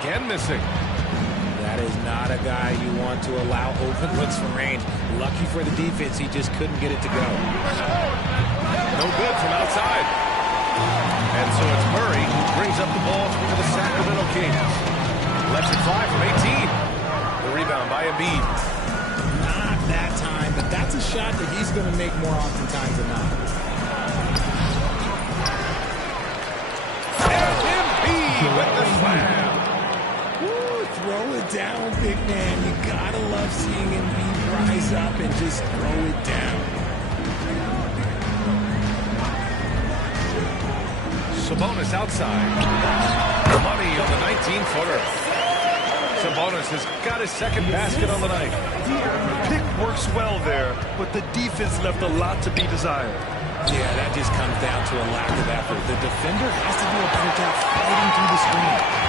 again missing. That is not a guy you want to allow open looks from range. Lucky for the defense, he just couldn't get it to go. No good from outside. And so it's Murray who brings up the ball for the Sacramento Kings. Lets it fly from 18. The rebound by Embiid. Not that time, but that's a shot that he's going to make more oftentimes than not. And Embiid with the slam. Throw it down, big man. You gotta love seeing Embiid rise up and just throw it down. Sabonis outside. Money on the 19-footer. Sabonis has got his second basket on the night. Pick works well there, but the defense left a lot to be desired. Yeah, that just comes down to a lack of effort. The defender has to do a better job fighting through the screen.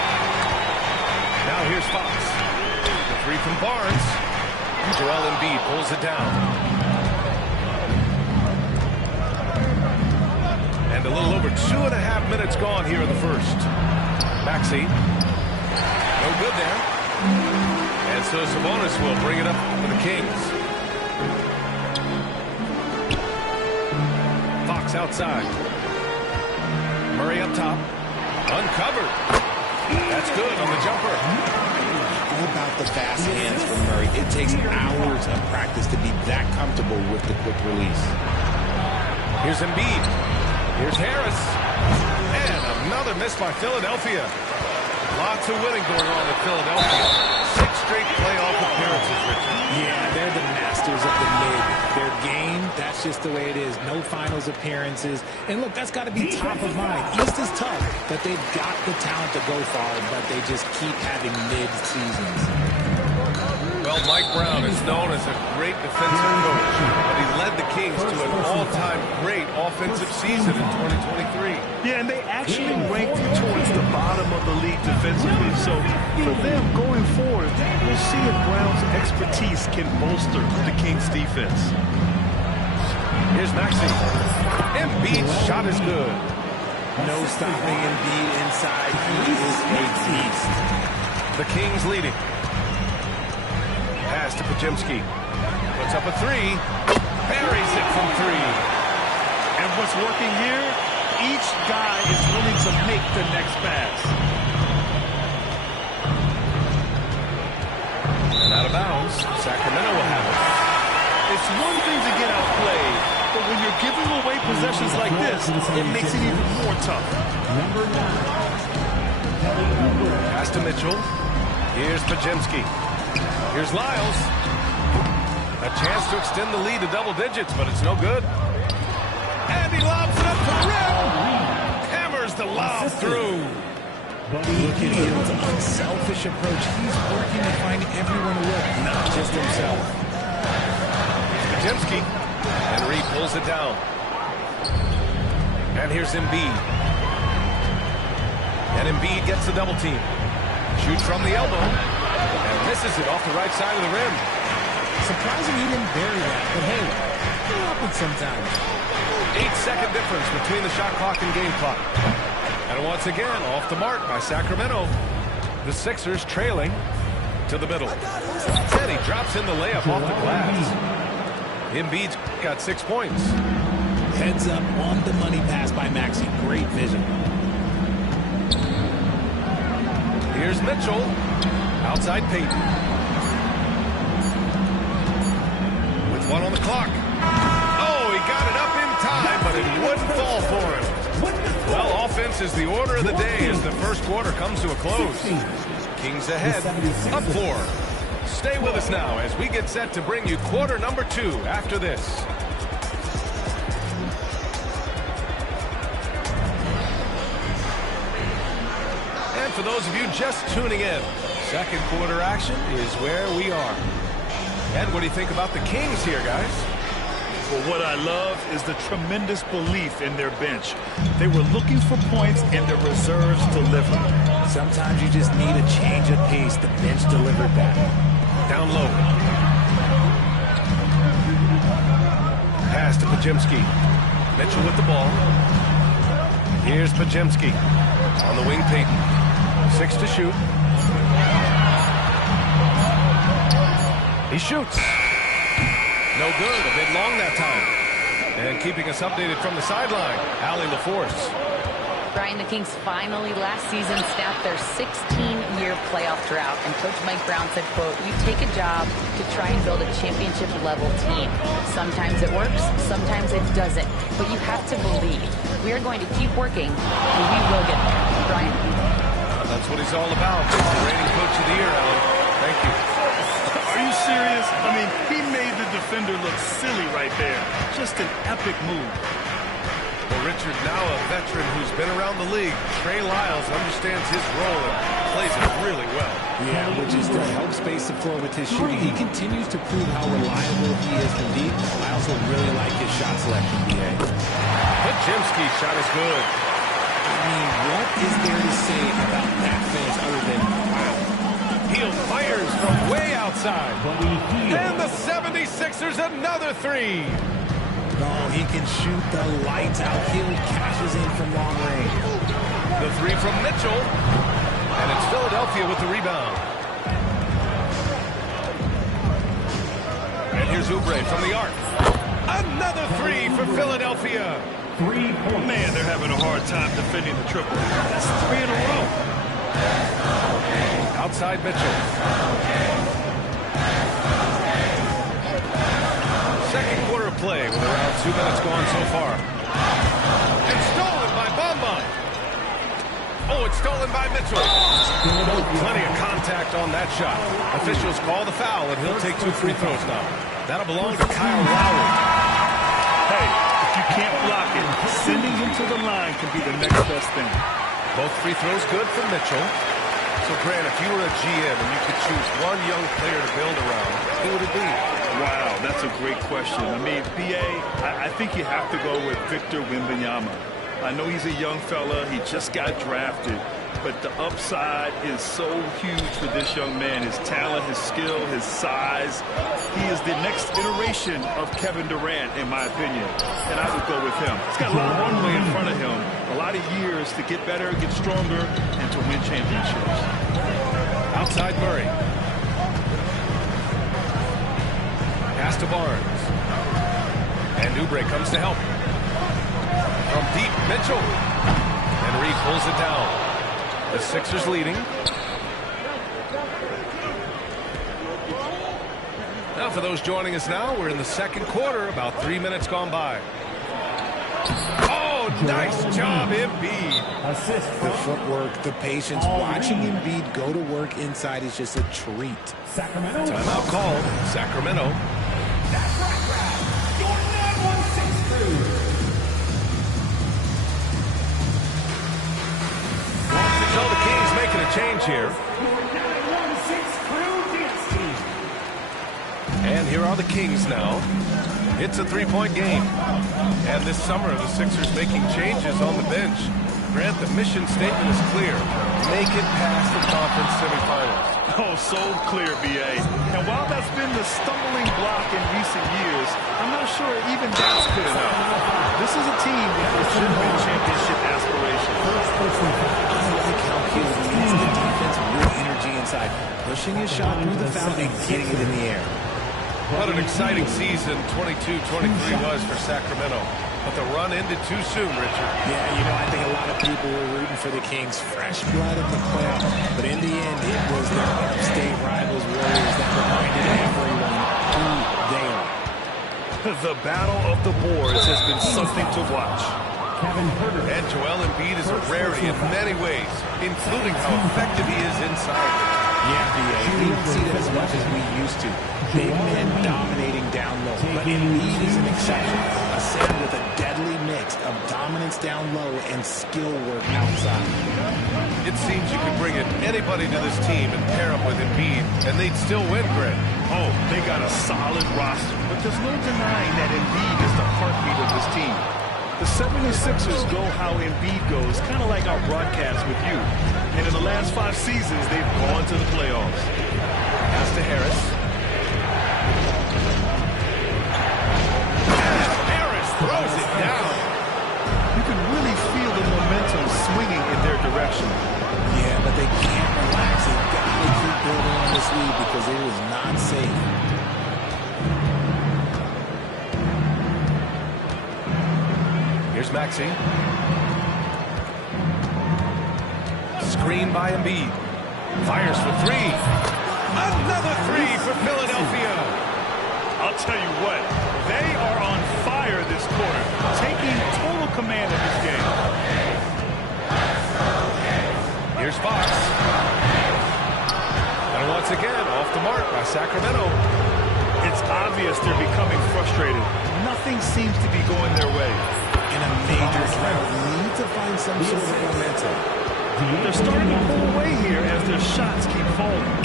Now here's Fox. The three from Barnes. Joel Embiid pulls it down. And a little over 2.5 minutes gone here in the first. Maxey. No good there. And so Sabonis will bring it up for the Kings. Fox outside. Murray up top. Uncovered. That's good on the jumper. How about the fast hands from Murray? It takes hours of practice to be that comfortable with the quick release. Here's Embiid. Here's Harris. And another miss by Philadelphia. Lots of winning going on with Philadelphia. 6 straight playoff appearances, Richard. Yeah, they're the masters of the mid. Their game, that's just the way it is. No finals appearances. And look, that's got to be top of mind. East is tough, but they've got the talent to go far, but they just keep having mid-seasons. Well, Mike Brown is known as a great defensive coach, but he led the Kings to an all-time great offensive season in 2023. Yeah, and they actually ranked towards the bottom of the league defensively. So for them going forward, we'll see if Brown's expertise can bolster the Kings' defense. Here's Maxey. Embiid's shot is good. No stopping Embiid inside. He is a beast. The Kings leading. Pass to Podziemski. Puts up a three. Buries it from 3. And what's working here? Each guy is willing to make the next pass. And out of bounds. Sacramento will have it. It's one thing to get outplayed, but when you're giving away possessions like this, it makes it even more tough. Pass to Mitchell. Here's Podziemski. Here's Lyles. A chance to extend the lead to double digits, but it's no good. And he lobs it up the rim. Hammers the lob through. Look at Hill's unselfish approach. He's working to find everyone with, not just himself. Podziemski. Henry pulls it down. And here's Embiid. And Embiid gets the double team. Shoots from the elbow. And misses it off the right side of the rim. Surprising he didn't bury that, but hey, it happens sometimes. 8-second difference between the shot clock and game clock. And once again, off the mark by Sacramento. The Sixers trailing to the middle. And he drops in the layup off the glass. Embiid's got 6 points. Heads up on the money pass by Maxey. Great vision. Here's Mitchell. Outside Payton. With 1 on the clock. Oh, he got it up in time, but it wouldn't fall for him. Well, offense is the order of the day as the first quarter comes to a close. Kings ahead, up 4. Stay with us now as we get set to bring you quarter number 2 after this. And for those of you just tuning in, second quarter action is where we are. And what do you think about the Kings here, guys? Well, what I love is the tremendous belief in their bench. They were looking for points, and their reserves delivered. Sometimes you just need a change of pace. The bench delivered that. Down low. Pass to Podziemski. Mitchell with the ball. Here's Podziemski. On the wing, Payton. 6 to shoot. He shoots. No good. A bit long that time. And keeping us updated from the sideline, Allie LaForce. Brian, the Kings finally last season snapped their 16-year playoff drought, and Coach Mike Brown said, quote, "You take a job to try and build a championship-level team. Sometimes it works, sometimes it doesn't, but you have to believe. We are going to keep working, and we will get there." Brian? That's what he's all about. He's the reigning Coach of the Year, Allie. Thank you. Are you serious? I mean, he made the defender look silly right there. Just an epic move. Well, Richard, now a veteran who's been around the league, Trey Lyles understands his role and plays it really well. Yeah, which is to help space the floor with his shooting. He continues to prove how reliable he is from deep. I also really like his shot selection, B.A. Podziemski's shot is good. I mean, what is there to say about that finish other than, wow. Hield fires from way outside. And the 76ers another three. No, he can shoot the lights out. Hill cashes in from long range. The three from Mitchell. And it's Philadelphia with the rebound. And here's Oubre from the arc. Another three for Philadelphia. Man, they're having a hard time defending the triple. That's 3 in a row. Outside Mitchell. Second quarter of play with around 2 minutes gone so far. And stolen by Bamba. Oh, it's stolen by Mitchell. Plenty of contact on that shot. Officials call the foul, and he'll take 2 free throws now. That'll belong to Kyle Lowry. Hey, if you can't block it, sending him to the line can be the next best thing. Both free throws good for Mitchell. So, Grant, if you were a GM and you could choose one young player to build around, who would it be? Wow, that's a great question. I mean, B.A., I think you have to go with Victor Wembanyama. I know he's a young fella. He just got drafted. But the upside is so huge for this young man. His talent, his skill, his size. He is the next iteration of Kevin Durant, in my opinion. And I would go with him. He's got a lot of runway in front of him. A lot of years to get better, get stronger, and to win championships. Outside Murray. Pass to Barnes. And Oubre comes to help. From deep, Mitchell. And Reed pulls it down. The Sixers leading. Now for those joining us now, we're in the second quarter, about 3 minutes gone by. Oh, nice job, Embiid. The footwork, the patience, watching Embiid go to work inside is just a treat. Timeout called. Sacramento. So the Kings making a change here. And here are the Kings now. It's a three-point game. And this summer, the Sixers making changes on the bench. Grant, the mission statement is clear. Make it past the conference semifinals. Oh, so clear, B.A. And while that's been the stumbling block in recent years, I'm not sure even that's good enough. This is a team with legitimate championship aspirations. I like how Hill leads the defense with energy inside, pushing his shot through the foul and getting it in the air. What an exciting season 22-23 was for Sacramento. But the run ended too soon, Richard. Yeah, you know, I think a lot of people were rooting for the Kings' fresh blood in the playoffs. But in the end, it was their upstate rivals, Warriors, that reminded everyone who they are. The battle of the boards has been something to watch. And Joel Embiid is a rarity in many ways, including how effective he is inside. Yeah, B.A. We don't see that as much as we used to. Big men dominating down low. But Embiid is an exception. A center with a deadly mix of dominance down low and skill work outside. It seems you could bring in anybody to this team and pair them with Embiid, and they'd still win, Grant. Oh, they got a solid roster. But there's no denying that Embiid is the heartbeat of this team. The 76ers go how Embiid goes, kind of like our broadcast with you. And in the last 5 seasons, they've gone to the playoffs. Pass to Harris. Harris throws it down. You can really feel the momentum swinging in their direction. Yeah, but they can't relax. They've got to keep building on this lead because it is not safe. Here's Maxey. Screen by Embiid. Fires for three. Another three for Philadelphia. I'll tell you what, they are on fire this quarter, taking total command of this game. Here's Fox. And once again, off the mark by Sacramento. It's obvious they're becoming frustrated. Nothing seems to be going their way. In a major drought, you need to find some sort of momentum. They're starting to pull away here as their shots keep falling.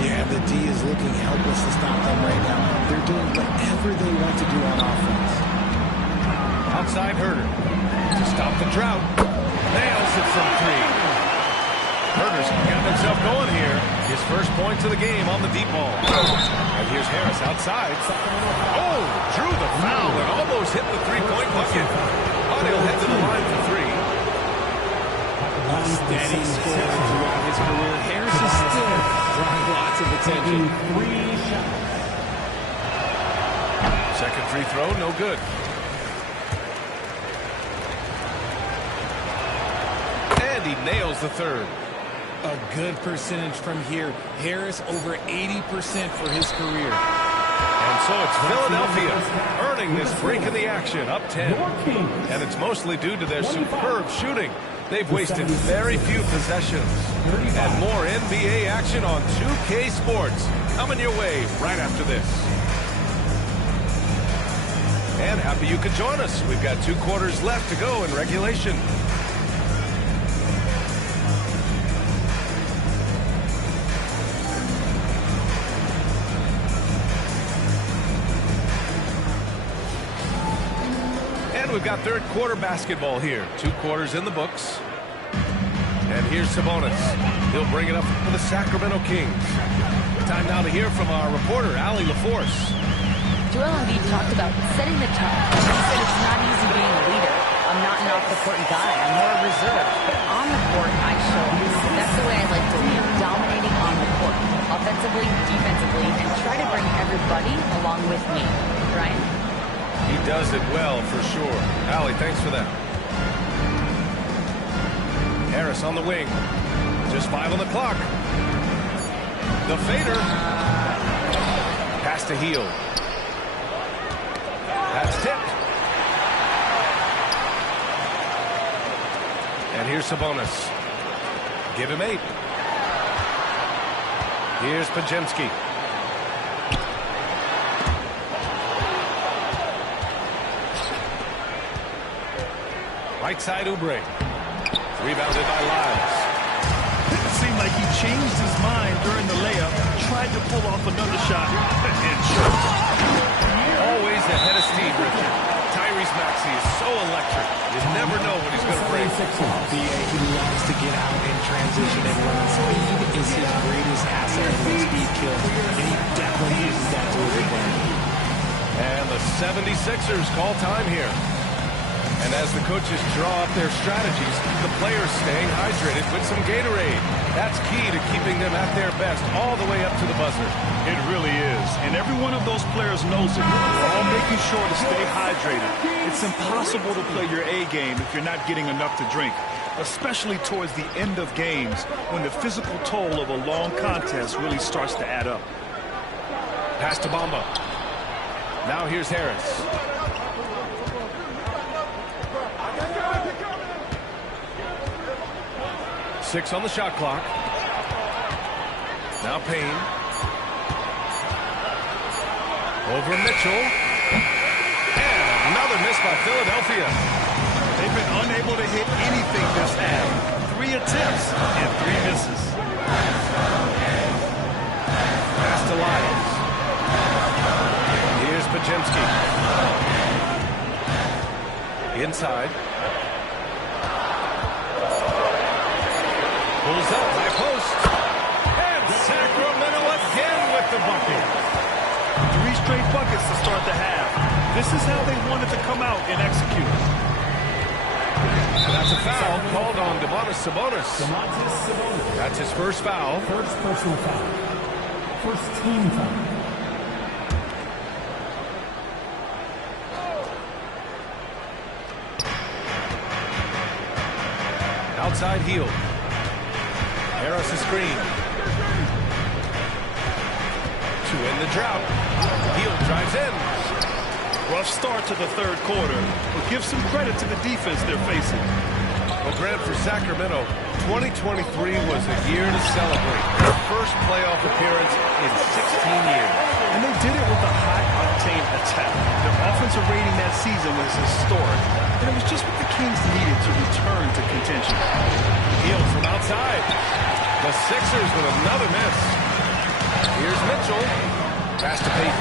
Yeah, the D is looking helpless to stop them right now. They're doing whatever they want to do on offense. Outside Herter to stop the drought. Nails it from three. Herter's got himself going here. His first points of the game on the deep ball. And here's Harris outside. Oh, drew the foul and almost hit the three-point bucket. But he'll head to the line for three. Steady scorer throughout his career. Harris is still drawing lots of attention. Second free throw, no good. And he nails the third. A good percentage from here. Harris over 80% for his career. And so it's Philadelphia earning this break in the action, up 10. And it's mostly due to their superb shooting. They've wasted very few possessions. And more NBA action on 2K Sports coming your way right after this. And happy you could join us. We've got 2 quarters left to go in regulation. We've got third quarter basketball here. 2 quarters in the books. And here's Sabonis. He'll bring it up for the Sacramento Kings. Time now to hear from our reporter, Allie LaForce. Joel Embiid talked about setting the tone. He said it's not easy being a leader. I'm not an off-the-court guy. I'm more reserved. But on the court, I show it. That's the way I like to lead, dominating on the court. Offensively, defensively, and try to bring everybody along with me. Ryan? He does it well, for sure. Allie, thanks for that. Harris on the wing. Just 5 on the clock. The fader. Pass to Hield. That's tipped. And here's Sabonis. Give him 8. Here's Podziemski. Right side Oubre. Rebounded by Lyles. It seemed like he changed his mind during the layup, tried to pull off another shot, and choked. Always ahead of steam, Richard. Tyrese Maxey is so electric. You never know what he's going to bring. He loves to get out in transition and run. Speed is his greatest asset when speed kills, and he definitely uses that to his advantage. And the 76ers call time here. And as the coaches draw up their strategies, the players staying hydrated with some Gatorade. That's key to keeping them at their best all the way up to the buzzer. It really is. And every one of those players knows it. They're all making sure to stay hydrated. It's impossible to play your A game if you're not getting enough to drink, especially towards the end of games when the physical toll of a long contest really starts to add up. Pass to Bamba. Now here's Harris. Six on the shot clock. Now Payne. Over Mitchell. And another miss by Philadelphia. They've been unable to hit anything this half. 3 attempts and 3 misses. Pass to Lyles. Here's Podziemski. Inside. Pulls up, high post. And Sacramento again with the bucket. 3 straight buckets to start the half. This is how they wanted to come out and execute. And that's a foul called on Domantas Sabonis. That's his first foul. First personal foul. First team foul. Outside heel. Harris a screen. To end the drought. Heel drives in. Rough start to the third quarter, but give some credit to the defense they're facing. Well, Grant, for Sacramento, 2023 was a year to celebrate. Their first playoff appearance in 16 years. And they did it with a high-octane attack. Their offensive rating that season was historic, and it was just what the Kings needed to return to contention. Heel from outside. The Sixers with another miss. Here's Mitchell. Pass to Payton.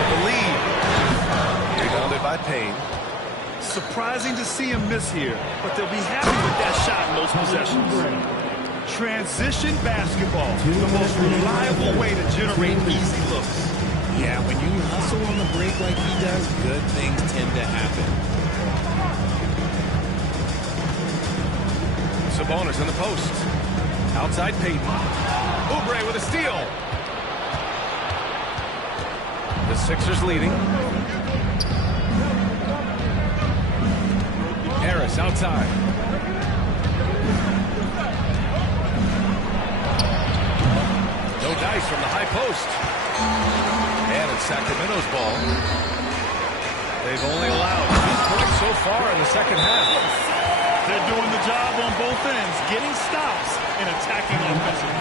For the lead. Rebounded by Payne. Surprising to see him miss here, but they'll be happy with that shot in those possessions. Transition basketball, the most reliable way to generate easy looks. Yeah, when you hustle on the break like he does, good things tend to happen. Sabonis in the post. Outside Payton. Oubre with a steal. The Sixers leading. Harris outside. No dice from the high post. And it's Sacramento's ball. They've only allowed 2 points so far in the second half. They're doing the job on both ends, getting stops and attacking offensively.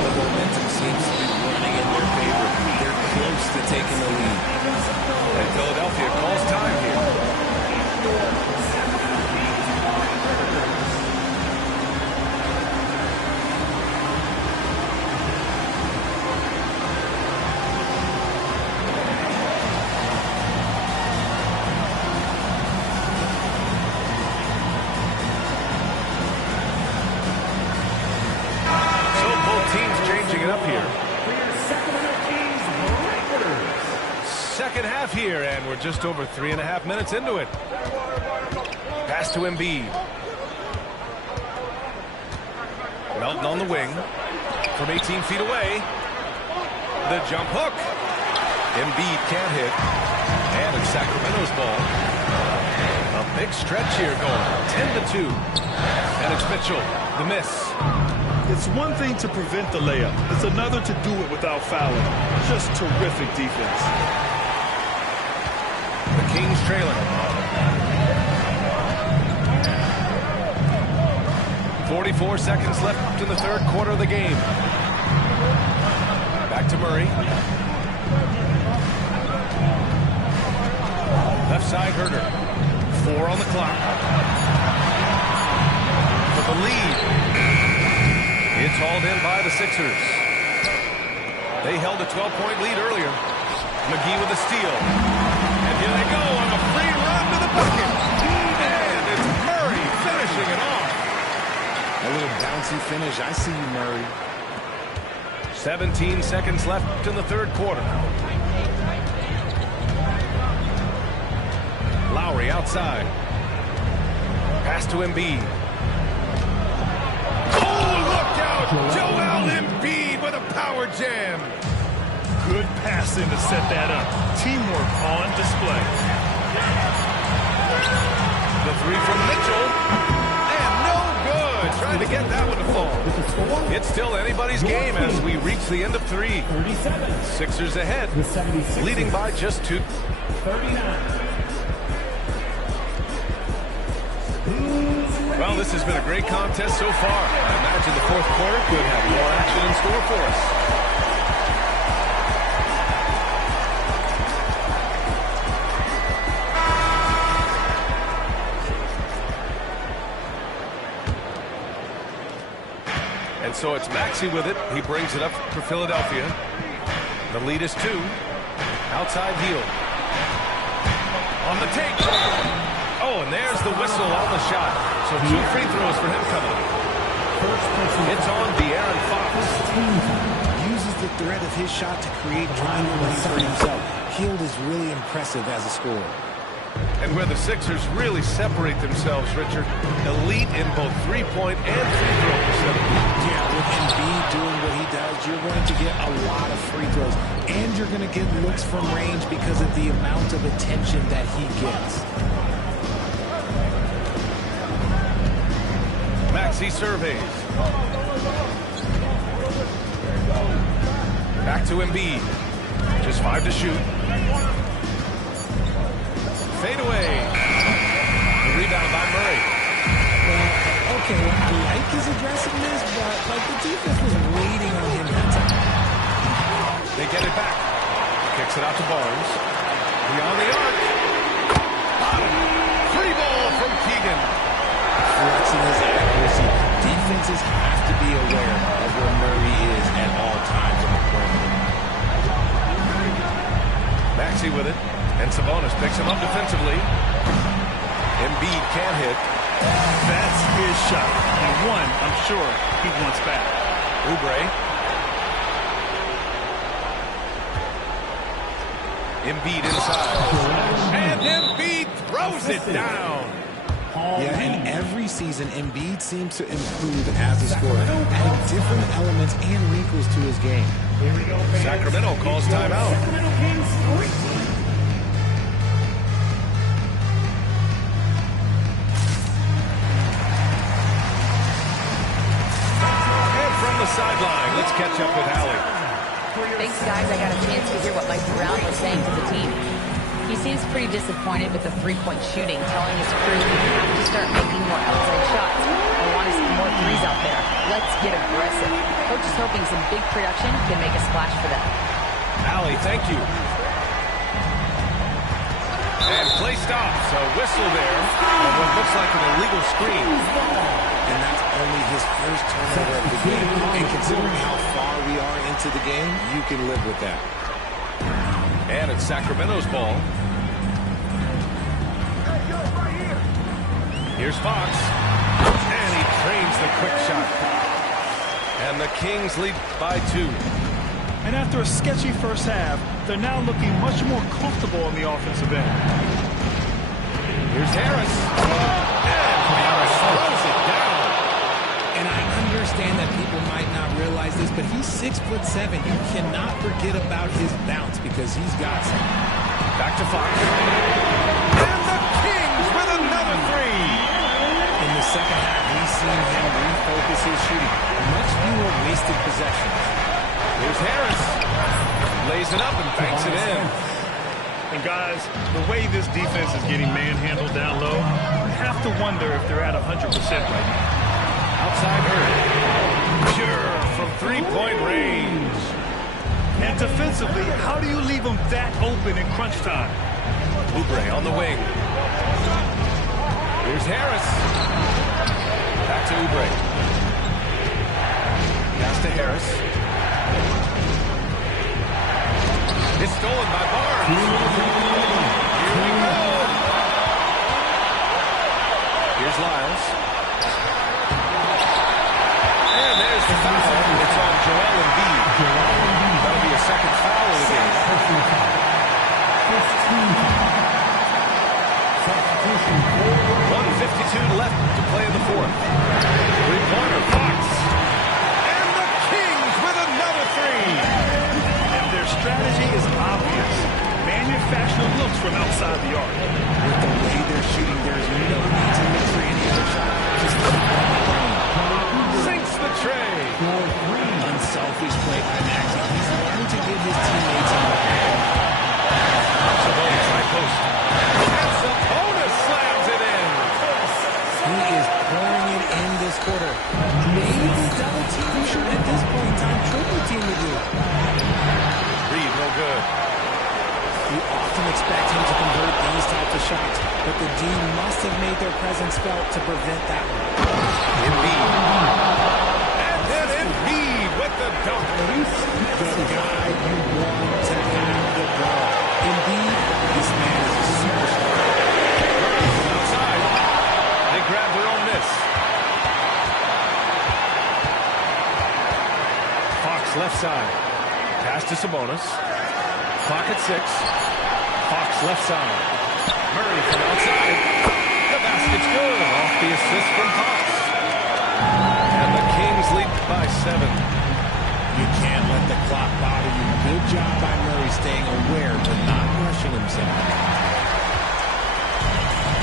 The momentum seems to be running in their favor. They're close to taking the lead. And Philadelphia calls time here. Second half here, and we're just over 3.5 minutes into it. Pass to Embiid. Melton on the wing from 18 feet away. The jump hook. Embiid can't hit. And it's Sacramento's ball. A big stretch here going 10-2. And it's Mitchell, the miss. It's one thing to prevent the layup. It's another to do it without fouling. Just terrific defense. The Kings trailing. 44 seconds left in the third quarter of the game. Back to Murray. Left side, Herter. 4 on the clock. For the lead. It's hauled in by the Sixers. They held a 12-point lead earlier. McGee with a steal. And here they go on a free run to the bucket. And it's Murray finishing it off. A little bouncy finish. I see you, Murray. 17 seconds left in the third quarter. Lowry outside. Pass to Embiid. Oh, look out! Joel Embiid with a power jam. Good passing to set that up. Teamwork on display. The three from Mitchell. And no good. Trying to get that one to fall. It's still anybody's game as we reach the end of 3. Sixers ahead, leading by just 2. 39. Well, this has been a great contest so far. I imagine the fourth quarter could have more action in store for us. And so it's Maxey with it. He brings it up for Philadelphia. The lead is 2. Outside heel. On the take. Oh, and there's the whistle on the shot. So 2 free throws for him coming up. It's on De'Aaron Fox. Uses the threat of his shot to create driving lanes for himself. Hield is really impressive as a scorer. And where the Sixers really separate themselves, Richard, elite in both three-point and free-throw percentage. Yeah, with Embiid doing what he does, you're going to get a lot of free throws. And you're going to get looks from range because of the amount of attention that he gets. Maxey surveys. Back to Embiid. Just 5 to shoot. Fade away. The rebound by Murray. Well, okay, I like his aggressiveness, but like the defense was waiting on him that time. They get it back. Kicks it out to Barnes. Beyond the arc. Free ball from Keegan. Flexing his accuracy. Defenses have to be aware of where Murray is at all times on the perimeter. Maxey with it. And Sabonis picks him up defensively. Embiid can't hit. That's his shot. And one, I'm sure, he wants back. Oubre. Embiid inside. And Embiid throws it down. Yeah, and every season, Embiid seems to improve as a scorer, adding different elements and wrinkles to his game. Sacramento calls timeout. And from the sideline, let's catch up with Hallie. Thanks, guys. I got a chance to hear what Mike Brown was saying to the team. He seems pretty disappointed with the three-point shooting, telling his crew we have to start making more outside shots. I want to see more threes out there. Let's get aggressive. Coach is hoping some big production can make a splash for them. Hallie, thank you. And play stops. A whistle there on what looks like an illegal screen. And that's only his first turnover of the game. And considering how far we are into the game, you can live with that. And it's Sacramento's ball. Here's Fox. And he trains the quick shot. And the Kings lead by 2. And after a sketchy first half, they're now looking much more comfortable on the offensive end. Here's Harris. And Harris throws it down. And I understand that people might not realize this, but he's 6'7". You cannot forget about his bounce because he's got some. Back to Fox. And the Kings with another 3. In the second half, we've seen him refocus his shooting. Much fewer wasted possessions. Here's Harris. Lays it up and banks it in. And guys, the way this defense is getting manhandled down low, you have to wonder if they're at 100% right now. Outside Hurd. Pure from three-point range. And defensively, how do you leave them that open in crunch time? Oubre on the wing. Here's Harris. Back to Oubre. Pass to Harris. It's stolen by Barnes. Here we go. Here's Lyles. And there's the foul. It's on Joel Embiid. That'll be a second foul of the game. 1:52 left to play in the fourth. Three-pointer, Fox. And the Kings with another 3. And their strategy is obvious. Manufacture looks from outside the arc. With the way they're shooting, there's no need to look for any other shot. Just the Sinks the tray. unselfish play by Maxey. He's learning to give his teammates a moment. Sabonis right post. And Sabonis slams it in. He is pouring it in this quarter. Maybe double team should at this point in time triple team to do. Reed, no good. You often expect him to convert these types of shots, but the D must have made their presence felt to prevent that one. Embiid. And then Embiid with the dunk. The guy you want to have the ball. Indeed, this man is a superstar. Outside. They grab their own miss. Fox left side. Pass to Sabonis. Clock at 6. Fox left side. Murray from outside. The basket's good. Off the assist from Fox. And the Kings lead by 7. You can't let the clock bother you. Good job by Murray staying aware but not rushing himself.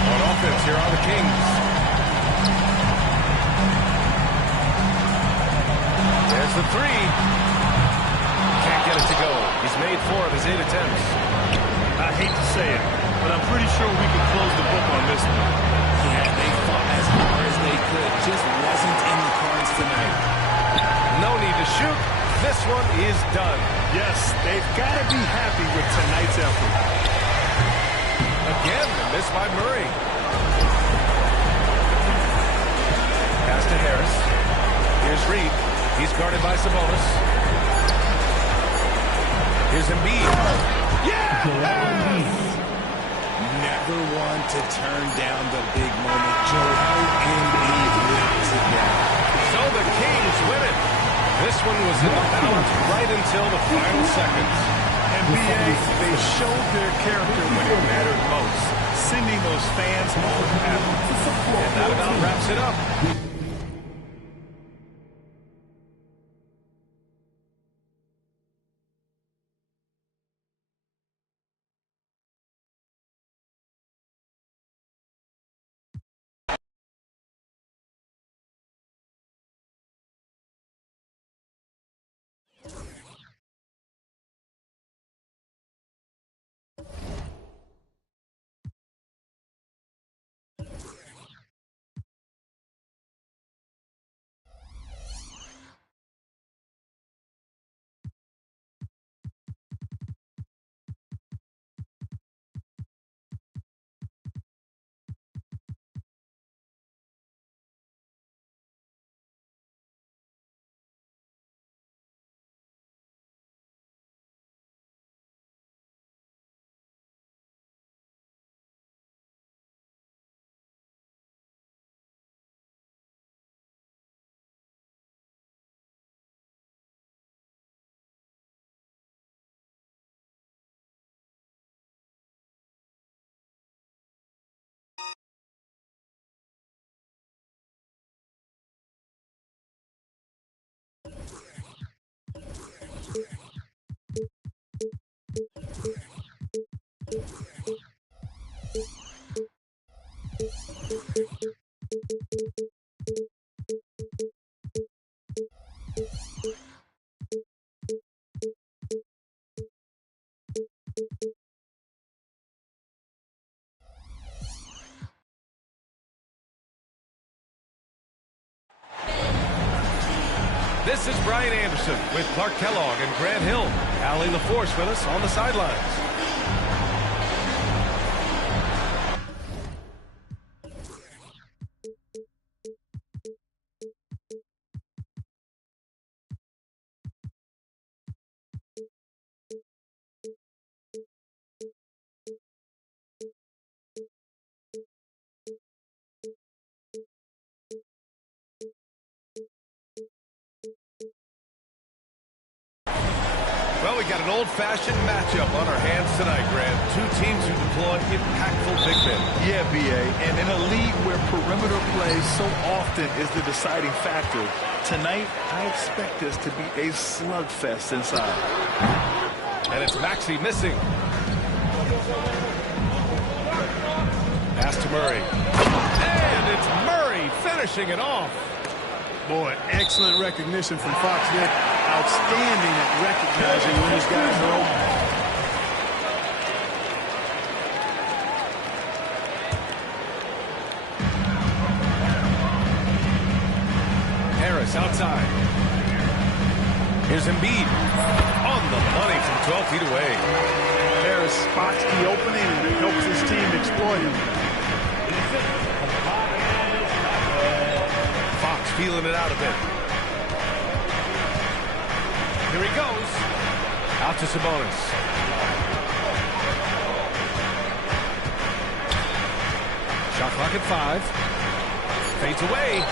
On offense, here are the Kings. There's the three. Can't get it to go. He's made 4 of his 8 attempts. I hate to say it, but I'm pretty sure we could close the book on this one. Yeah, they fought as hard as they could. Just wasn't in the cards tonight. No need to shoot. This one is done. Yes, they've got to be happy with tonight's effort. Again, the miss by Murray. Pass to Harris. Here's Reed. He's guarded by Sabonis. Here's Embiid. Yeah! Never one to turn down the big moment. Joel Embiid locks it down. So the Kings win it. This one was in the balance right until the final seconds. NBA, they showed their character when it mattered most, sending those fans home happy. And that about wraps it up. This is Brian Anderson with Clark Kellogg and Grant Hill. Allie LaForce with us on the sidelines. Well, we got an old-fashioned matchup on our hands tonight, Grant. Two teams who deploy impactful big men. Yeah, B.A., and in a league where perimeter play so often is the deciding factor, tonight I expect this to be a slugfest inside. And it's Maxey missing. Pass to Murray. And it's Murray finishing it off. Boy, excellent recognition from Fox, Nick. Outstanding at recognizing when his guys are open. Harris outside. Here's Embiid. On the money from 12 feet away. Harris spots the opening and helps his team exploit him. Fox feeling it out a bit. Here he goes. Out to Sabonis. Shot clock at 5. Fades away.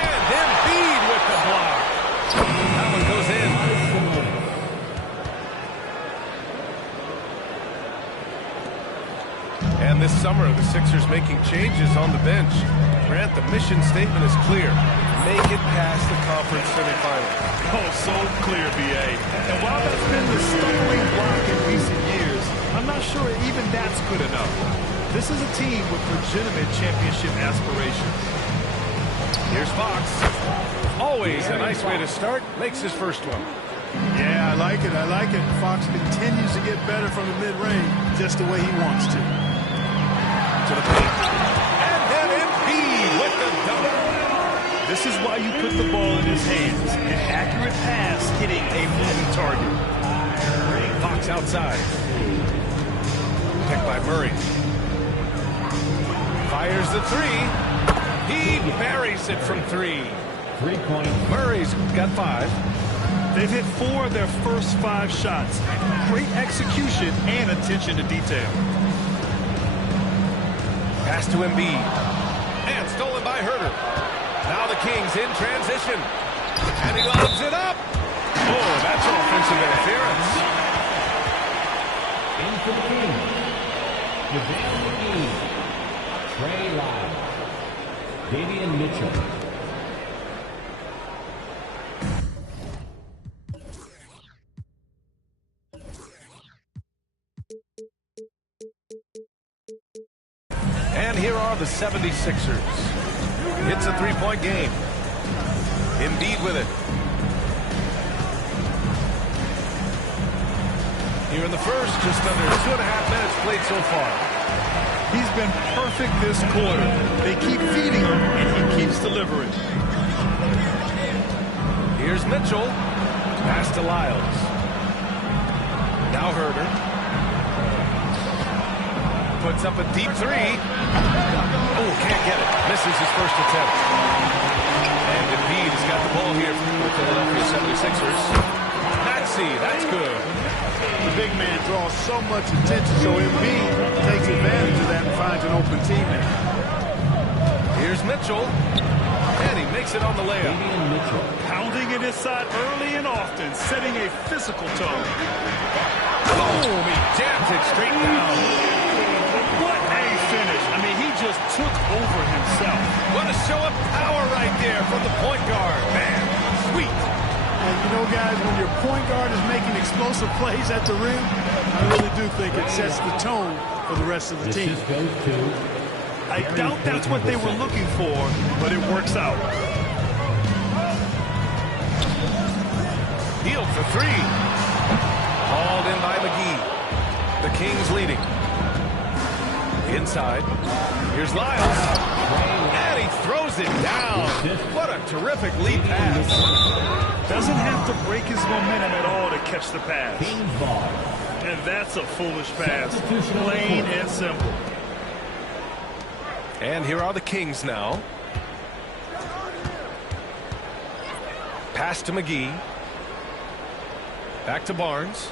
And Embiid with the block. That one goes in. And And this summer, the Sixers making changes on the bench. Grant, the mission statement is clear. Make it past the conference semifinals. Oh, so clear, B.A. And while that's been the stumbling block in recent years, I'm not sure even that's good enough. This is a team with legitimate championship aspirations. Here's Fox. Always a nice way to start. Makes his first one. Yeah, I like it. I like it. Fox continues to get better from the mid-range, just the way he wants to. To the paint. And then Embiid with the dunk. This is why you put the ball in his hands. An accurate pass hitting a moving target. Fox outside. Picked by Murray. Fires the three. He buries it from three. 3 points. Murray's got 5. They've hit 4 of their first 5 shots. Great execution and attention to detail. Pass to Embiid. And stolen by Herter. Now the Kings in transition. And he lobs it up. Oh, that's offensive interference. In for the Kings. JaVale McGee. Trey Lyles. Davion Mitchell. And here are the 76ers. It's a 3-point game. Embiid with it. Here in the first, just under 2.5 minutes played so far. He's been perfect this quarter. They keep feeding him, and he keeps delivering. Here's Mitchell. Pass to Lyles. Now Herter. Puts up a deep three. Oh, can't get it. Misses his first attempt. And Embiid has got the ball here for the Philadelphia 76ers. Maxey, that's good. The big man draws so much attention, so Embiid takes advantage of that and finds an open teammate. Here's Mitchell. And he makes it on the layup. Davion Mitchell. Pounding it inside early and often, setting a physical tone. Boom! He jams it straight down. What a finish. I mean, he just took over himself. What a show of power right there from the point guard. Man, sweet. And you know, guys, when your point guard is making explosive plays at the rim, I really do think it sets the tone for the rest of the team. This goes to I doubt that's what they were looking for, but it works out. Hield for 3. Hauled in by McGee. The Kings leading. Inside. Here's Lyles. And he throws it down. What a terrific lead pass. Doesn't have to break his momentum at all to catch the pass. Kings ball. And that's a foolish pass. Plain and simple. And here are the Kings now. Pass to McGee. Back to Barnes.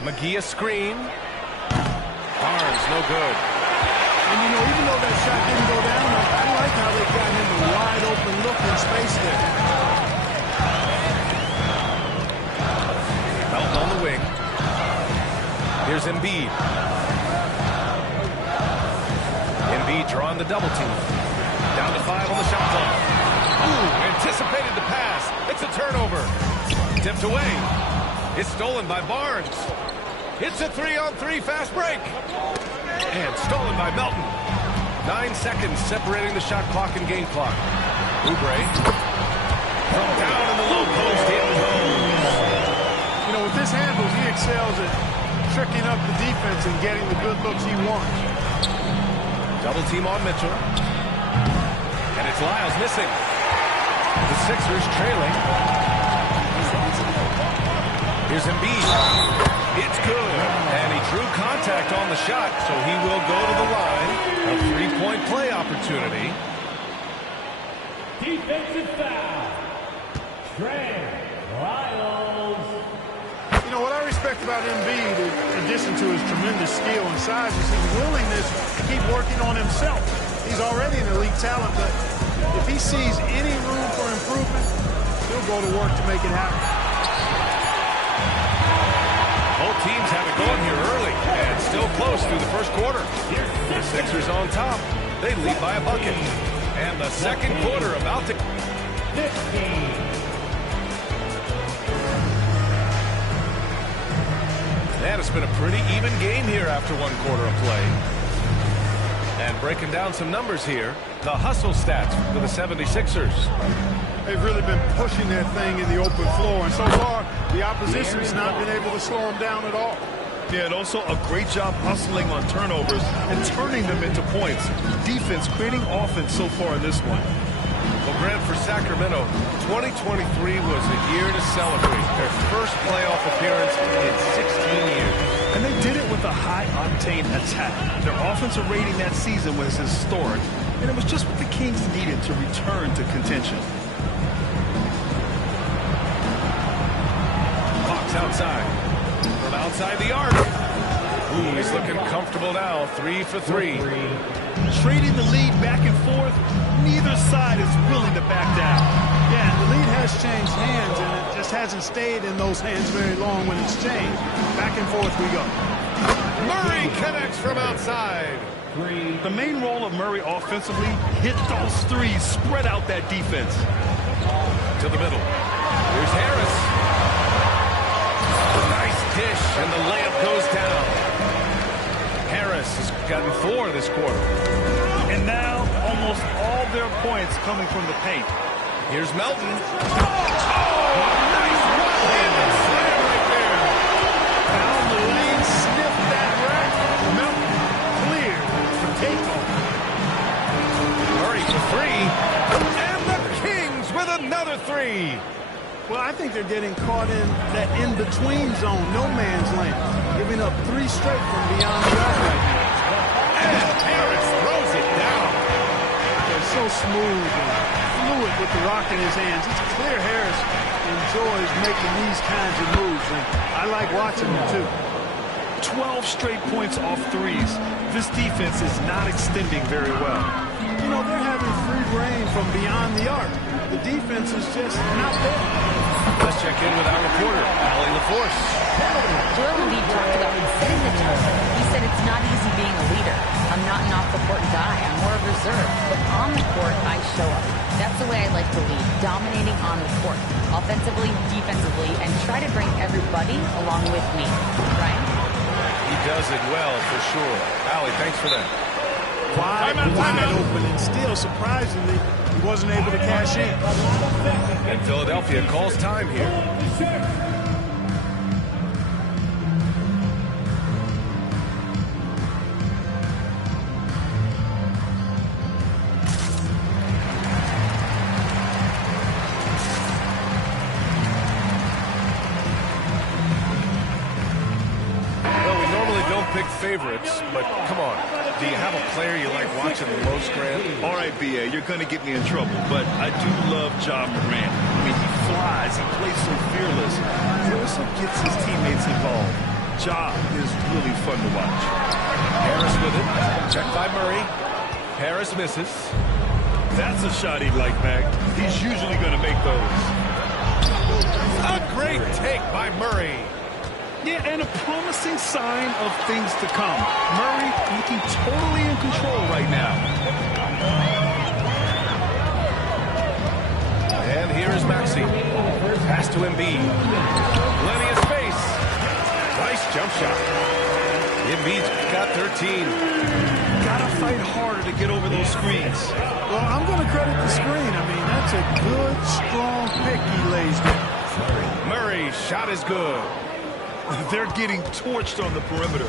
McGee a screen. Barnes, no good. And, you know, even though that shot didn't go down, I like how they got him a wide open look in space there. Melton on the wing. Here's Embiid. Embiid drawing the double team. Down to 5 on the shot clock. Ooh, anticipated the pass. It's a turnover. Tipped away. It's stolen by Barnes. It's a 3-on-3 fast break. And stolen by Melton. 9 seconds separating the shot clock and game clock. Oubre. From down in the low post, it goes. You know, with this handles, he excels at tricking up the defense and getting the good looks he wants. Double team on Mitchell. And it's Lyles missing. The Sixers trailing. Here's Embiid. It's good. And he drew contact on the shot, so he will go to the line. A 3-point play opportunity. Defensive foul. Trey Lyles. You know, what I respect about Embiid, in addition to his tremendous skill and size, is his willingness to keep working on himself. He's already an elite talent, but if he sees any room for improvement, he'll go to work to make it happen. Both teams have it going here early, and still close through the first quarter. The Sixers on top. They lead by a bucket. And the second quarter about to... And it's been a pretty even game here after one quarter of play. And breaking down some numbers here, the hustle stats for the 76ers. They've really been pushing that thing in the open floor, and so far, the opposition's not been able to slow them down at all. Yeah, and also a great job hustling on turnovers and turning them into points. Defense creating offense so far in this one. Well, Grant, for Sacramento, 2023 was a year to celebrate. Their first playoff appearance in 16 years. And they did it with a high-octane attack. Their offensive rating that season was historic, and it was just what the Kings needed to return to contention. Hawks outside. From outside the arc. Ooh, he's looking comfortable now. 3 for 3. Trading the lead back and forth, neither side is willing to back down. Yeah, and the lead has changed hands, and it just hasn't stayed in those hands very long when it's changed. Back and forth we go. Murray connects from outside. The main role of Murray offensively, hit those threes, spread out that defense. To the middle. Here's Harris. Nice dish, and the layup goes down. Harris has gotten 4 this quarter. And now, almost all their points coming from the paint. Here's Melton. Oh, nice one-handed slam right there. Down the lane, sniffed that rack. Melton cleared for takeoff. Murray for 3. And the Kings with another 3. Well, I think they're getting caught in that in-between zone, no man's land, giving up 3 straight from beyond the arc right now. And Harris throws it down. They're so smooth and fluid with the rock in his hands. It's clear Harris enjoys making these kinds of moves, and I like watching them too. 12 straight points off threes. This defense is not extending very well. You know, they're having free reign from beyond the arc. The defense is just not there. Let's check in with our reporter, Allie LaForce. Joel Embiid talked about setting the tone. He said it's not easy being a leader. I'm not an off-the-court guy. I'm more reserved. But on the court, I show up. That's the way I like to lead, dominating on the court, offensively, defensively, and try to bring everybody along with me. Right? He does it well, for sure. Allie, thanks for that. Wide open, and still, surprisingly, he wasn't able to cash in. And Philadelphia calls time here. Well, we normally don't pick favorites, but come on. Do you have a player you like watching the most, Grant? All right, B.A., you're going to get me in trouble, but I do love Ja Morant. I mean, he flies, he plays so fearless. He also gets his teammates involved. Ja is really fun to watch. Harris with it. Checked by Murray. Harris misses. That's a shot he'd like back. He's usually going to make those. A great take by Murray. Yeah, and a promising sign of things to come. Murray looking totally in control right now. And here is Maxey. Pass to Embiid. Plenty of space. Nice jump shot. Embiid's got 13. Gotta fight harder to get over those screens. Well, I'm going to credit the screen. I mean, that's a good, strong pick he lays there. Murray's shot is good. They're getting torched on the perimeter.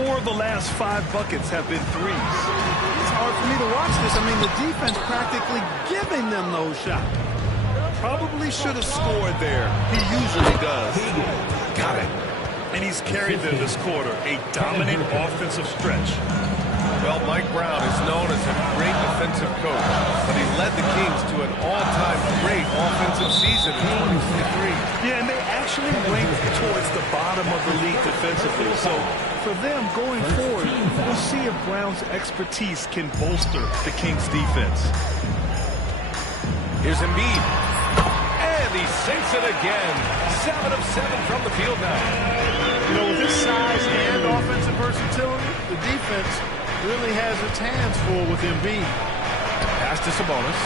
4 of the last 5 buckets have been threes. It's hard for me to watch this. I mean, the defense practically giving them those shots. Probably should have scored there. He usually does. Got it. And he's carried them this quarter. A dominant offensive stretch. Well, Mike Brown is known as a great defensive coach, but he led the Kings to an all-time great offensive season in 2023. Yeah, and they actually ranked towards the bottom of the league defensively. So for them going forward, we'll see if Brown's expertise can bolster the Kings' defense. Here's Embiid. And he sinks it again. 7 of 7 from the field now. You know, with his size and offensive versatility, the defense really has its hands full with Embiid. Pass to Sabonis.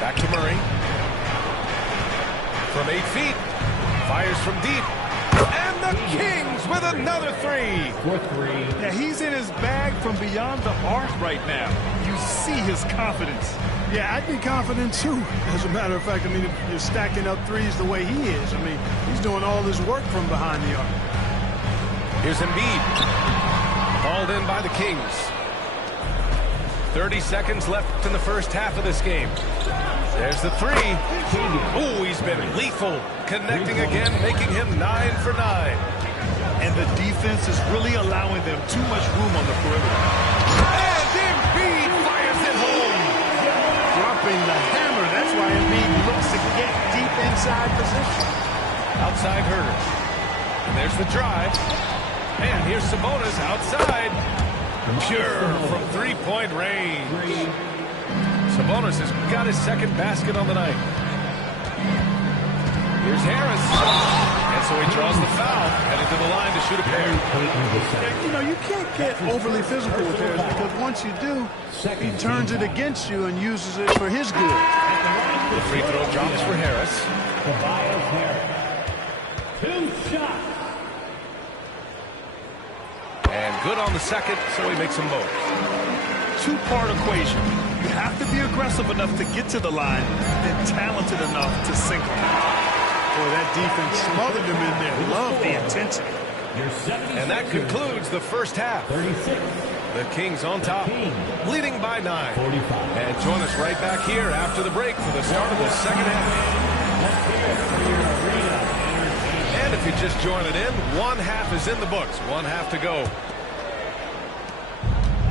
Back to Murray. From 8 feet. Fires from deep. And the Kings with another three. Yeah, he's in his bag from beyond the arc right now. You see his confidence. Yeah, I'd be confident too. As a matter of fact, I mean, if you're stacking up threes the way he is, I mean, he's doing all his work from behind the arc. Here's Embiid. Hauled in by the Kings. 30 seconds left in the first half of this game. There's the three. Ooh, he's been lethal. Connecting again, making him 9 for 9. And the defense is really allowing them too much room on the perimeter. And Embiid fires it home. Dropping the hammer. That's why Embiid looks to get deep inside position. Outside Herder. And there's the drive. And here's Sabonis outside. Pure from three-point range. Sabonis has got his second basket on the night. Here's Harris. And so he draws the foul. Headed to the line to shoot a pair. You know, you can't get overly physical with Harris because once you do, he turns it against you and uses it for his good. The free throw drops for Harris. Tobias Harris. 2 shots. And good on the second, so he makes them both. Two-part equation. You have to be aggressive enough to get to the line, then talented enough to sink them. Boy, that defense smothered him in there. Love the intensity. And that concludes the first half. 36. The Kings on top, leading by 9. And join us right back here after the break for the start of the second half. And if you just join it in, one half is in the books. One half to go.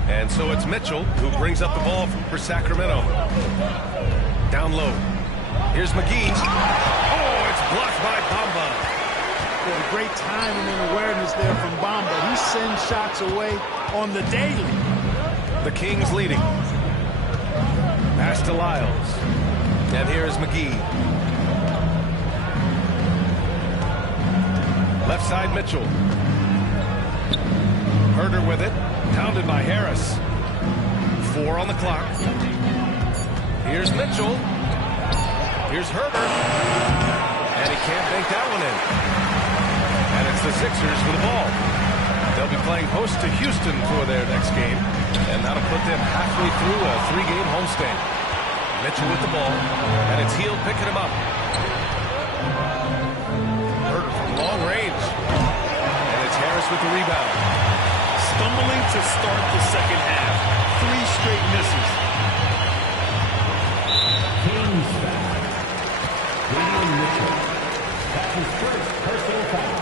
And so it's Mitchell who brings up the ball for Sacramento. Down low. Here's McGee. Oh, it's blocked by Bamba. Boy, great timing and awareness there from Bamba. He sends shots away on the daily. The Kings leading. Pass to Lyles. And here's McGee. Left side Mitchell. Herder with it. Pounded by Harris. 4 on the clock. Here's Mitchell. Here's Herder. And he can't bank that one in. And it's the Sixers for the ball. They'll be playing host to Houston for their next game. And that'll put them halfway through a 3-game homestand. Mitchell with the ball. And it's Hield picking him up. Herder from long range. And it's Harris with the rebound. Stumbling to start the second half. 3 straight misses. Kings foul. Damian Mitchell. That's his first personal foul.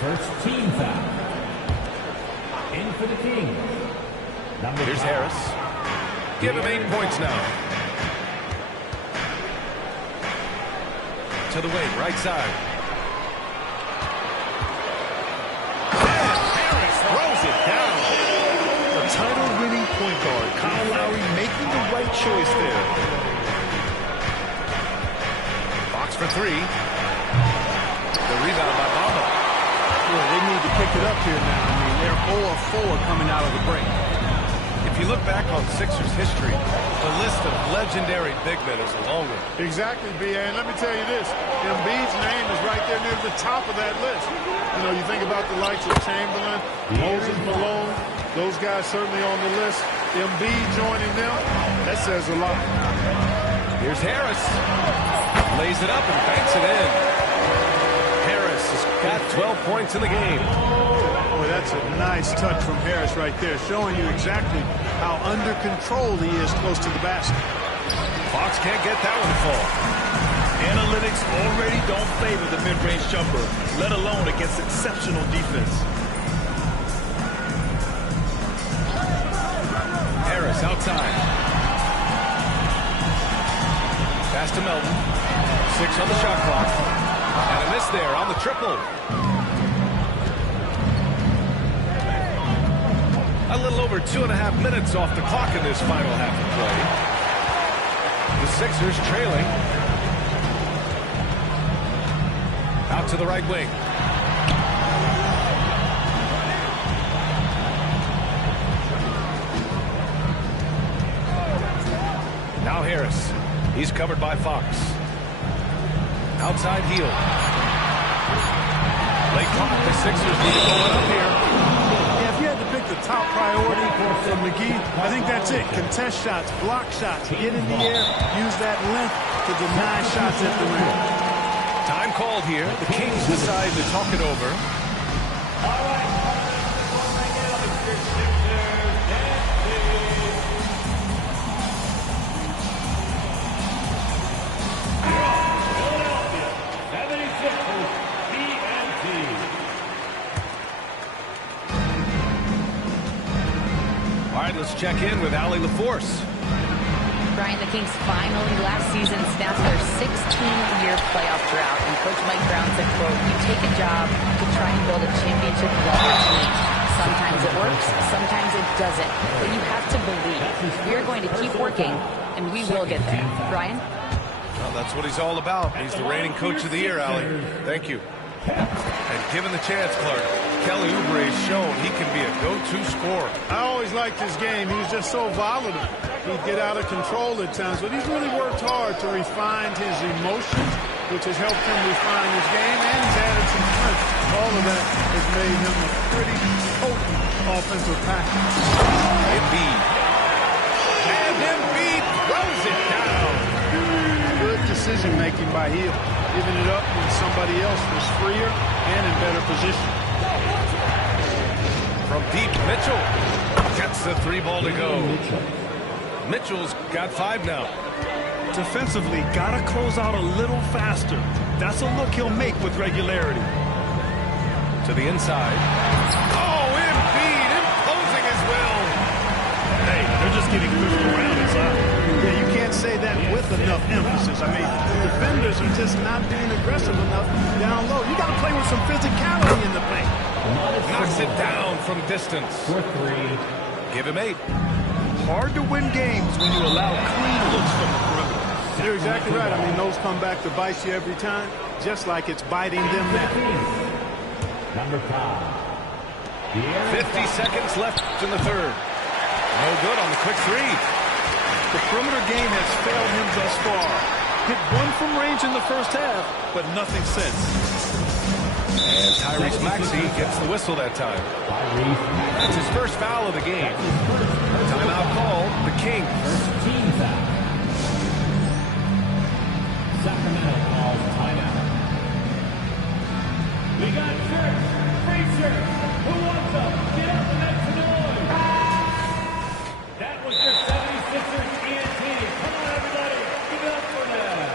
First team foul. In for the Kings. Here's Harris. Give him 8 points now. To the wing, right side. Throws it down. A title-winning point guard, Kyle Lowry making the right choice there. Box for 3. The rebound by Bamba. Boy, they need to pick it up here now. I mean, they're 0 of 4 coming out of the break. If you look back on Sixers history, the list of legendary big men is a long one. Exactly, B.A. And let me tell you this. Embiid's name is right there near the top of that list. You know, you think about the likes of Chamberlain, Moses Malone, those guys certainly on the list. Embiid joining them, that says a lot. Here's Harris. Lays it up and banks it in. Harris has got 12 points in the game. Boy, that's a nice touch from Harris right there, showing you exactly how under control he is close to the basket. Fox can't get that one to fall. Analytics already don't favor the mid-range jumper, let alone against exceptional defense. Harris outside. Pass to Melton. 6 on the shot clock. And a miss there on the triple. A little over 2.5 minutes off the clock in this final half of play. The Sixers trailing. Out to the right wing. Harris. He's covered by Fox. Outside heel. Late clock. The Sixers need to go up here. Yeah, if you had to pick the top priority for McGee, I think that's it. Contest shots, block shots, get in the air, use that length to deny shots at the rim. Time called here. The Kings decide to talk it over. All right. Right now, Mr. Sixers, Philadelphia 76ers, TNT. All right, let's check in with Allie LaForce. Brian, the Kings finally last season snapped their 16-year playoff drought, and Coach Mike Brown said, quote, "You take a job to try and build a championship level team. Sometimes it works, sometimes it doesn't, but you have to believe. We are going to keep working, and we will get there." Brian? Well, that's what he's all about. He's the reigning Coach of the Year, Allie. Thank you. And given the chance, Clark, Kelly Oubre has shown he can be a go-to scorer. I always liked his game. He was just so volatile. He'd get out of control at times, but he's really worked hard to refine his emotions, which has helped him refine his game, and he's added some strength. All of that has made him a pretty potent offensive package. Embiid. And Embiid throws it down. Good decision-making by Hill, giving it up when somebody else was freer and in better position. From deep, Mitchell gets the three ball to go. Mitchell's got 5 now. Defensively, got to close out a little faster. That's a look he'll make with regularity. To the inside. Oh, Embiid imposing his will. Hey, they're just getting pushed around inside. Yeah, you can't say that with enough emphasis. I mean, defenders are just not being aggressive enough down low. You got to play with some physicality in the paint. Knocks it down from distance. For 3. Give him 8. Hard to win games when you allow clean looks from the perimeter. You're exactly right. I mean, those come back to bite you every time, just like it's biting them now. Number 5. 50 seconds left in the third. No good on the quick three. The perimeter game has failed him thus far. Hit 1 from range in the first half, but nothing since. And Tyrese Maxey gets the whistle that time. That's his first foul of the game. Timeout called, the Kings. Team foul. Sacramento calls timeout. We got shirts, free shirts. Who wants them? Get up and make some noise. That was your 76ers TNT. Come on, everybody. Give it up for that.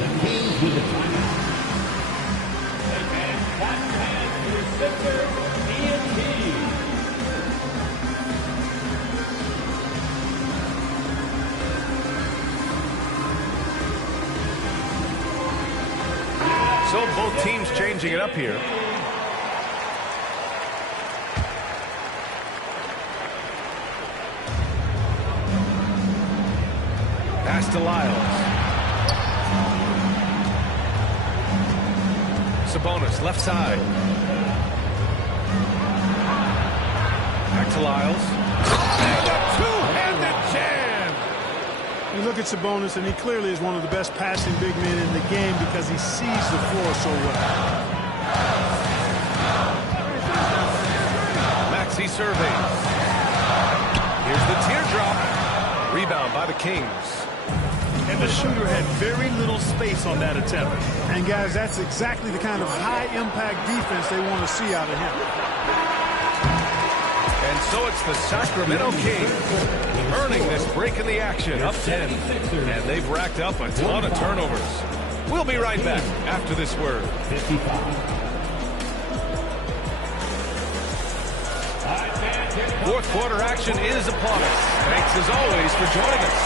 The Kings with the timeout. Hey, man, clap your hands for your Sixers TNT. So both teams changing it up here. Pass to Lyles. Sabonis, left side. Back to Lyles. And a two-handed jam! You look at Sabonis, and he clearly is one of the best passing big men in the game because he sees the floor so well. Maxey surveys. Here's the teardrop. Rebound by the Kings. And the shooter had very little space on that attempt. And, guys, that's exactly the kind of high-impact defense they want to see out of him. And so it's the Sacramento Kings earning this break in the action, up 10. And they've racked up a ton of turnovers. We'll be right back after this word. 55. Fourth quarter action is upon us. Thanks as always for joining us.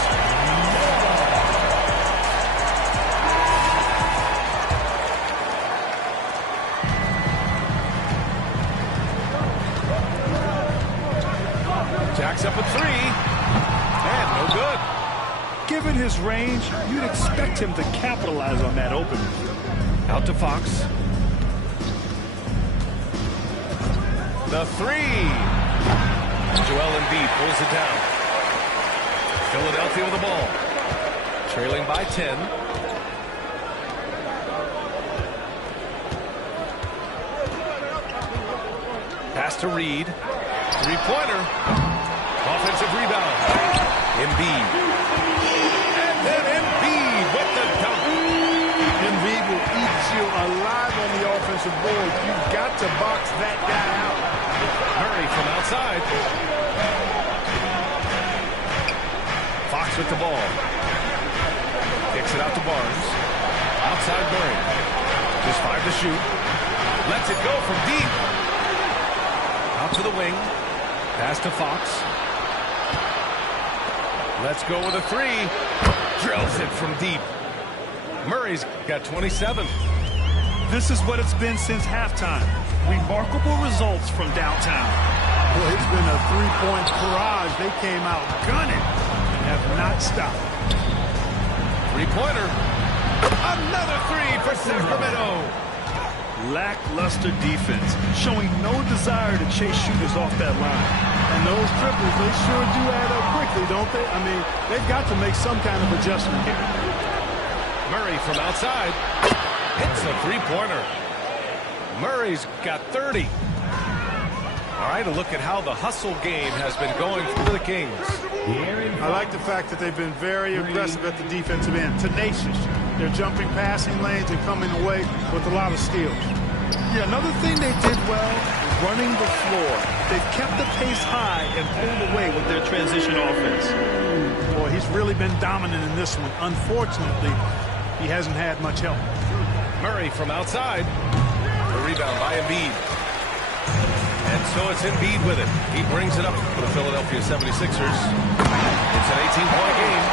Jacks up a 3. And no good. Given his range, you'd expect him to capitalize on that opening. Out to Fox. The 3. Joel Embiid pulls it down. Philadelphia with the ball. Trailing by 10. Pass to Reed. Three-pointer. Offensive rebound. Embiid. And then Embiid with the dunk. Embiid will eat you alive on the offensive board. You've got to box that guy out. Murray from outside. Fox with the ball. Kicks it out to Barnes. Outside Murray. Just 5 to shoot. Lets it go from deep. Out to the wing. Pass to Fox. Let's go with a 3. Drills it from deep. Murray's got 27. This is what it's been since halftime. Remarkable results from downtown. Well, it's been a three-point barrage. They came out gunning and have not stopped. Three-pointer. Another 3 for Sacramento. Lackluster defense, showing no desire to chase shooters off that line. And those triples, they sure do add up quickly, don't they? I mean, they've got to make some kind of adjustment here. Murray from outside. Hits a three-pointer. Murray's got 30. All right, a look at how the hustle game has been going for the Kings. I like the fact that they've been very aggressive at the defensive end. Tenacious. They're jumping passing lanes and coming away with a lot of steals. Yeah, another thing they did well, running the floor. They've kept the pace high and pulled away with their transition offense. Boy, he's really been dominant in this one. Unfortunately, he hasn't had much help. Murray from outside. The rebound by Embiid. And so it's Embiid with it. He brings it up for the Philadelphia 76ers. It's an 18-point game.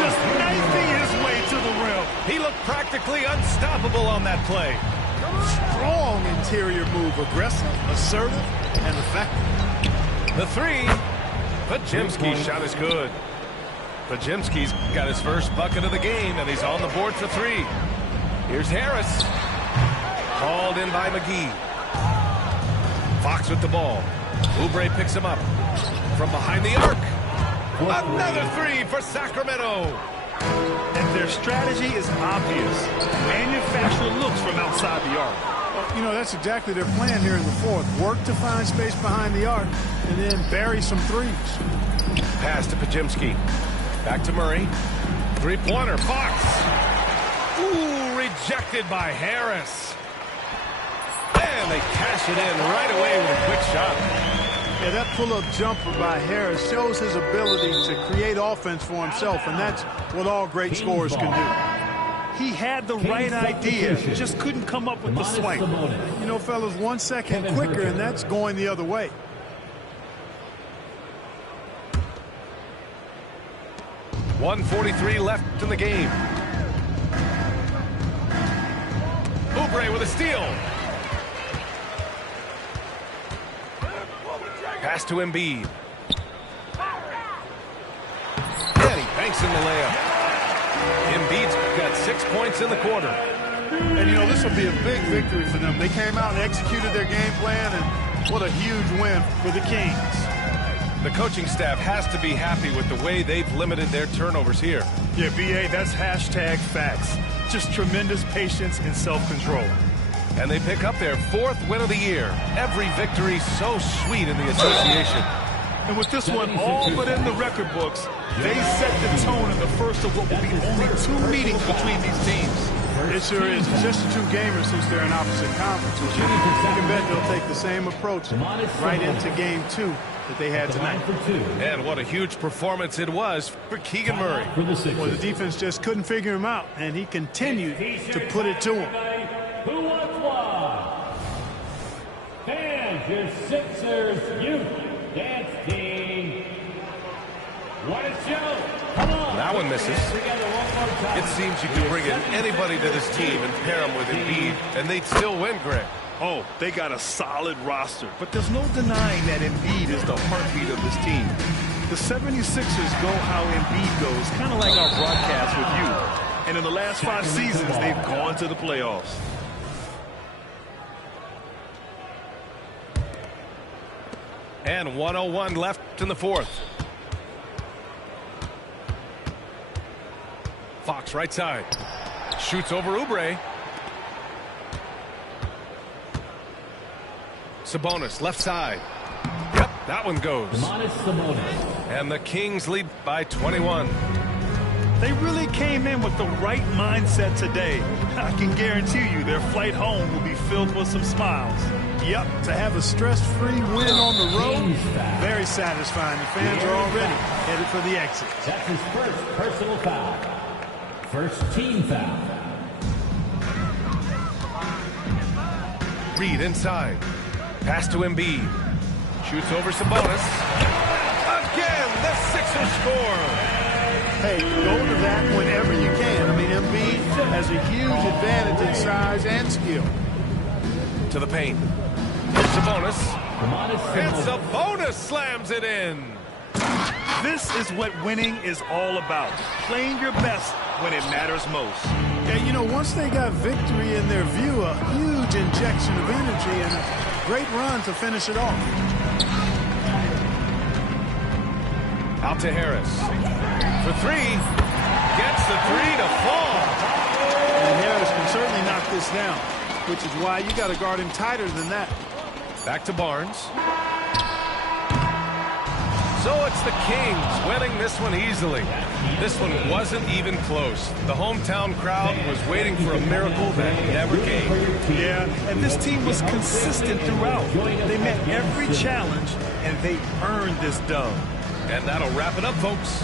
Just knifing his way to the rim. He looked practically unstoppable on that play. Strong interior move. Aggressive, assertive, and effective. The 3. Podziemski's shot is good. Podziemski's got his first bucket of the game, and he's on the board for 3. Here's Harris. Called in by McGee. Fox with the ball. Oubre picks him up. From behind the arc. Another 3 for Sacramento. And their strategy is obvious. Manufacture looks from outside the arc. Well, you know, that's exactly their plan here in the fourth. Work to find space behind the arc and then bury some threes. Pass to Podziemski. Back to Murray. Three-pointer. Fox. Ooh, rejected by Harris. And they cash it in right away with a quick shot. Yeah, that pull-up jumper by Harris shows his ability to create offense for himself, and that's what all great scorers can do. He had the right idea, just couldn't come up with the swipe. You know, fellas, 1 second quicker, and that's going the other way. .143 left in the game. Oubre with a steal. Pass to Embiid. And he banks in the layup. Embiid's got 6 points in the quarter. And, you know, this will be a big victory for them. They came out and executed their game plan, and what a huge win for the Kings. The coaching staff has to be happy with the way they've limited their turnovers here. Yeah, BA, that's hashtag facts. Just tremendous patience and self-control. And they pick up their 4th win of the year. Every victory so sweet in the association. And with this one all but in the record books, they set the tone in the first of what will be only 2 meetings between these teams. It sure is. It's just the 2 gamers since they're in opposite conferences. You can bet they'll take the same approach right into game 2 that they had tonight. And what a huge performance it was for Keegan Murray. Well, the defense just couldn't figure him out, and he continued to put it to him. Who wants one? And your Sixers youth dance team. What a show. Come on. That one misses. It seems you can bring in anybody to this team and pair them with Embiid, and they'd still win, Greg. Oh, they got a solid roster, but there's no denying that Embiid is the heartbeat of this team. The 76ers go how Embiid goes, kind of like our broadcast with you. And in the last 5 seasons, they've gone to the playoffs. And 1:01 left in the 4th. Fox right side. Shoots over Oubre. Sabonis left side. Yep, that one goes. Domantas Sabonis. And the Kings lead by 21. They really came in with the right mindset today. I can guarantee you their flight home will be filled with some smiles. Yep, to have a stress-free win on the road, very satisfying. The fans are already headed for the exit. That's his first personal foul. First team foul. Reed inside. Pass to Embiid. Shoots over Sabonis. Again, the Sixers score. Hey, go to that whenever you can. I mean, Embiid has a huge advantage in size and skill. To the paint. Here's Sabonis. Domantas And Sabonis. Sabonis slams it in. This is what winning is all about. Playing your best when it matters most. Yeah, you know, once they got victory in their view, a huge injection of energy and a great run to finish it off. Out to Harris. For three. Gets the three to fall. And Harris can certainly knock this down, which is why you got to guard him tighter than that. Back to Barnes. So it's the Kings winning this one easily. This one wasn't even close. The hometown crowd was waiting for a miracle that never came. Yeah, and this team was consistent throughout. They met every challenge, and they earned this dub. And that'll wrap it up, folks.